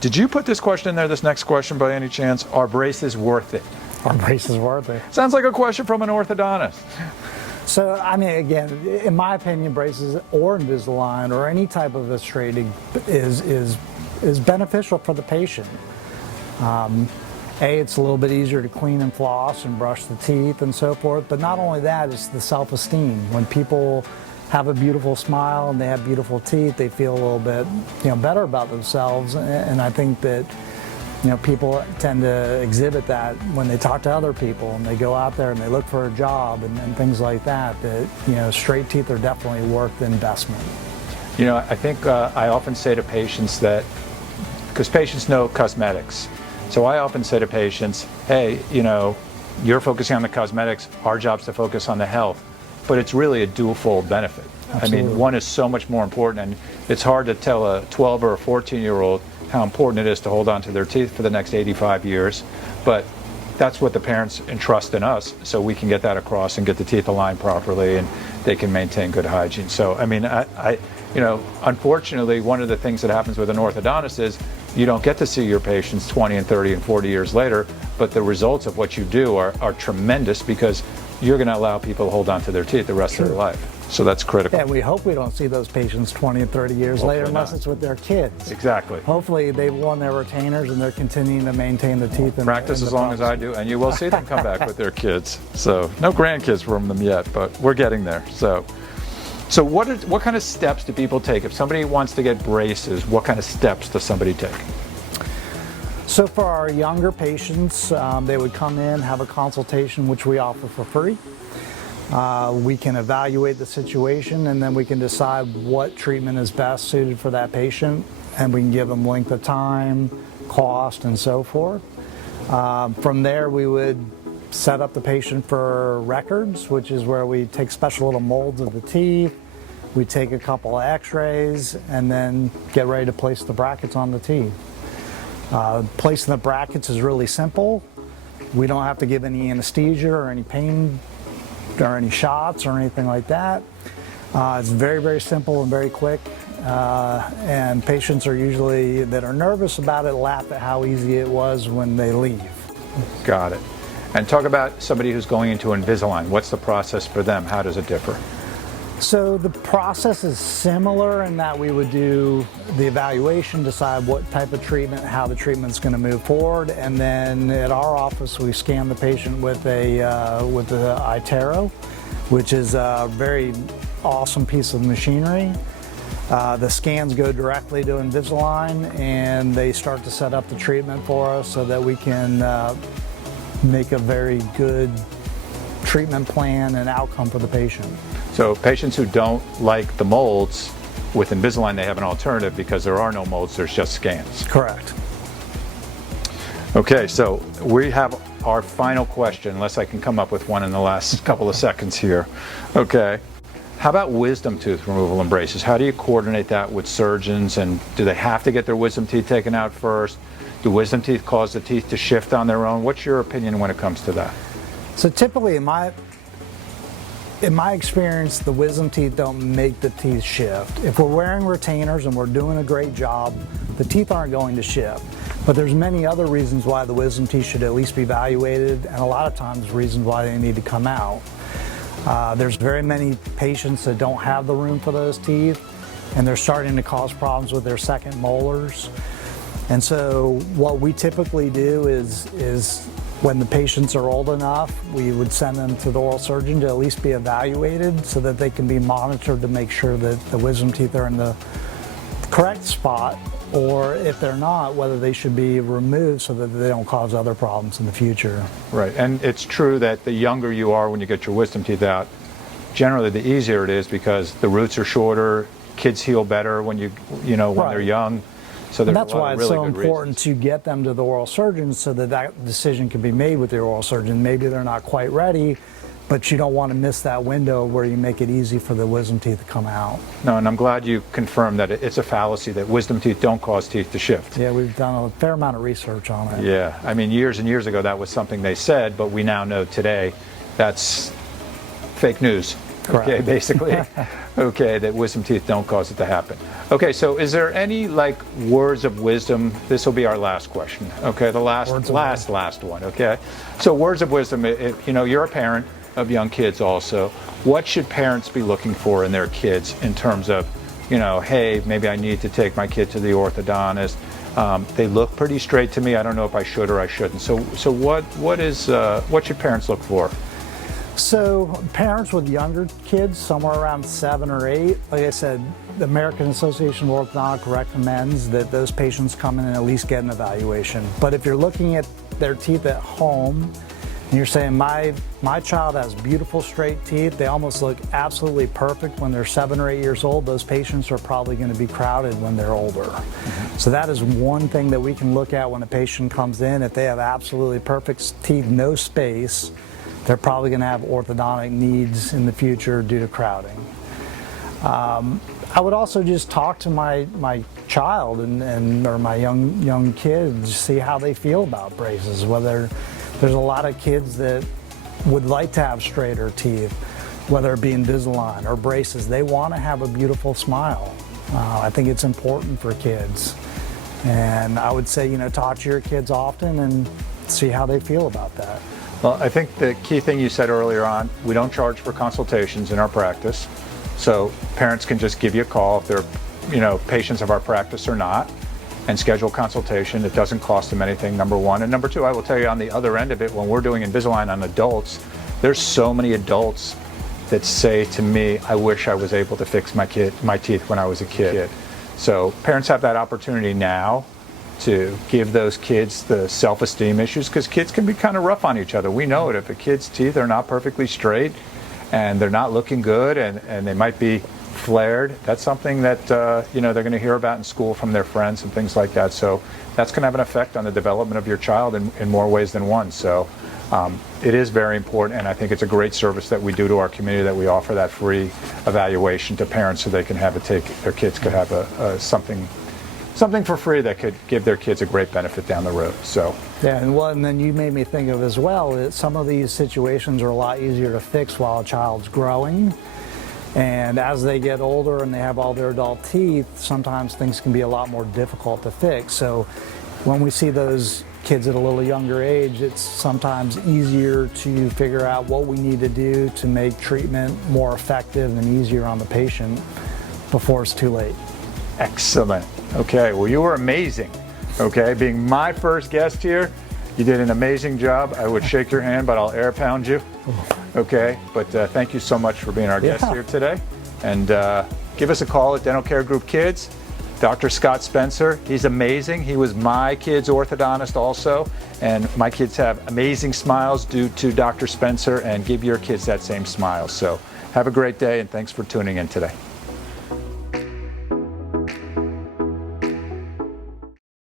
Did you put this question in there, this next question, by any chance? Are braces worth it? Are braces worth it? Sounds like a question from an orthodontist. So, I mean, again, in my opinion, braces or Invisalign or any type of straightening is beneficial for the patient. It's a little bit easier to clean and floss and brush the teeth and so forth, but not only that, it's the self-esteem. When people have a beautiful smile and they have beautiful teeth, they feel a little bit, better about themselves. And I think that, people tend to exhibit that when they talk to other people and they go out there and they look for a job and things like that, straight teeth are definitely worth the investment. I think I often say to patients that, because patients know cosmetics, so I often say to patients, hey, you're focusing on the cosmetics, our job's to focus on the health, but it's really a dual-fold benefit. Absolutely. I mean, one is so much more important, and it's hard to tell a 12 or a 14-year-old how important it is to hold on to their teeth for the next 85 years, but that's what the parents entrust in us, so we can get that across and get the teeth aligned properly, and they can maintain good hygiene. So, I mean, unfortunately, one of the things that happens with an orthodontist is you don't get to see your patients 20 and 30 and 40 years later, but the results of what you do are tremendous, because you're going to allow people to hold on to their teeth the rest of their life. So that's critical. Yeah, we hope we don't see those patients 20 and 30 years later, unless it's with their kids. Exactly. Hopefully they've worn their retainers and they're continuing to maintain the teeth. Practice as long as I do, and you will see them come back with their kids. So no grandkids from them yet, but we're getting there. So what kind of steps do people take? If somebody wants to get braces, what kind of steps does somebody take? So for our younger patients, they would come in, have a consultation, which we offer for free. We can evaluate the situation, and then we can decide what treatment is best suited for that patient, and we can give them length of time, cost, and so forth. From there, we would set up the patient for records, which is where we take special little molds of the teeth, we take a couple of x-rays, and then get ready to place the brackets on the teeth. Placing the brackets is really simple. We don't have to give any anesthesia or any pain or any shots or anything like that. It's very, very simple and very quick. And patients are usually, that are nervous about it, laugh at how easy it was when they leave. Got it. And talk about somebody who's going into Invisalign. What's the process for them? How does it differ? So the process is similar in that we would do the evaluation, decide what type of treatment, how the treatment's going to move forward, and then at our office we scan the patient with the iTero, which is a very awesome piece of machinery. The scans go directly to Invisalign, and they start to set up the treatment for us so that we can make a very good treatment plan and outcome for the patient. So patients who don't like the molds, with Invisalign they have an alternative because there are no molds, there's just scans. Correct. Okay, so we have our final question, unless I can come up with one in the last couple of seconds here. Okay, how about wisdom tooth removal and braces? How do you coordinate that with surgeons, and do they have to get their wisdom teeth taken out first? Do wisdom teeth cause the teeth to shift on their own? What's your opinion when it comes to that? So typically in my experience, the wisdom teeth don't make the teeth shift. If we're wearing retainers and we're doing a great job, the teeth aren't going to shift. But there's many other reasons why the wisdom teeth should at least be evaluated, and a lot of times reasons why they need to come out. There's very many patients that don't have the room for those teeth, and they're starting to cause problems with their second molars. And so what we typically do is when the patients are old enough, we would send them to the oral surgeon to at least be evaluated so that they can be monitored to make sure that the wisdom teeth are in the correct spot, or if they're not, whether they should be removed so that they don't cause other problems in the future. Right, and it's true that the younger you are when you get your wisdom teeth out, generally the easier it is because the roots are shorter, kids heal better when when they're young. So and that's why it's so important to get them to the oral surgeon so that that decision can be made with the oral surgeon. Maybe they're not quite ready, but you don't want to miss that window where you make it easy for the wisdom teeth to come out. No, and I'm glad you confirmed that it's a fallacy that wisdom teeth don't cause teeth to shift. Yeah, we've done a fair amount of research on it. Yeah, I mean years and years ago that was something they said, but we now know today that's fake news. Okay, Correct. basically. Okay, that wisdom teeth don't cause it to happen. Okay, so is there any like words of wisdom? This will be our last question. Okay, the last one. Okay, so words of wisdom. You know, you're a parent of young kids also. What should parents be looking for in their kids in terms of, you know, hey, maybe I need to take my kid to the orthodontist. They look pretty straight to me. I don't know if I should or I shouldn't. So what should parents look for? So parents with younger kids, somewhere around 7 or 8, like I said, the American Association of Orthodontics recommends that those patients come in and at least get an evaluation. But if you're looking at their teeth at home and you're saying, my child has beautiful straight teeth, they almost look absolutely perfect when they're 7 or 8 years old, those patients are probably going to be crowded when they're older. Mm-hmm. So that is one thing that we can look at when a patient comes in. If they have absolutely perfect teeth, no space, they're probably going to have orthodontic needs in the future due to crowding. I would also just talk to my child or my young kids, see how they feel about braces. Whether there's a lot of kids that would like to have straighter teeth, whether it be Invisalign or braces, they want to have a beautiful smile. I think it's important for kids, and I would say, you know, talk to your kids often and see how they feel about that. Well, I think the key thing you said earlier on, we don't charge for consultations in our practice. So parents can just give you a call if they're, you know, patients of our practice or not, and schedule a consultation. It doesn't cost them anything, number one. And number two, I will tell you on the other end of it, when we're doing Invisalign on adults, there's so many adults that say to me, I wish I was able to fix my teeth when I was a kid. So parents have that opportunity now to give those kids the self-esteem issues, because kids can be kind of rough on each other. We know it. If a kid's teeth are not perfectly straight and they're not looking good and they might be flared, that's something that you know, they're going to hear about in school from their friends and things like that. So that's going to have an effect on the development of your child in more ways than one. So it is very important, and I think it's a great service that we do to our community, that we offer that free evaluation to parents so they can have their kids could have something for free that could give their kids a great benefit down the road. So yeah, and then you made me think of as well that some of these situations are a lot easier to fix while a child's growing, and as they get older and they have all their adult teeth, sometimes things can be a lot more difficult to fix. So when we see those kids at a little younger age, it's sometimes easier to figure out what we need to do to make treatment more effective and easier on the patient before it's too late. Excellent. Okay, well, you were amazing. Okay, being my first guest here, you did an amazing job. I would shake your hand, but I'll air pound you. Okay, but thank you so much for being our guest here today. And give us a call at Dental Care Group Kids. Dr. Scott Spencer, he's amazing. He was my kid's orthodontist also, and my kids have amazing smiles due to Dr. Spencer, and give your kids that same smile. So have a great day, and thanks for tuning in today.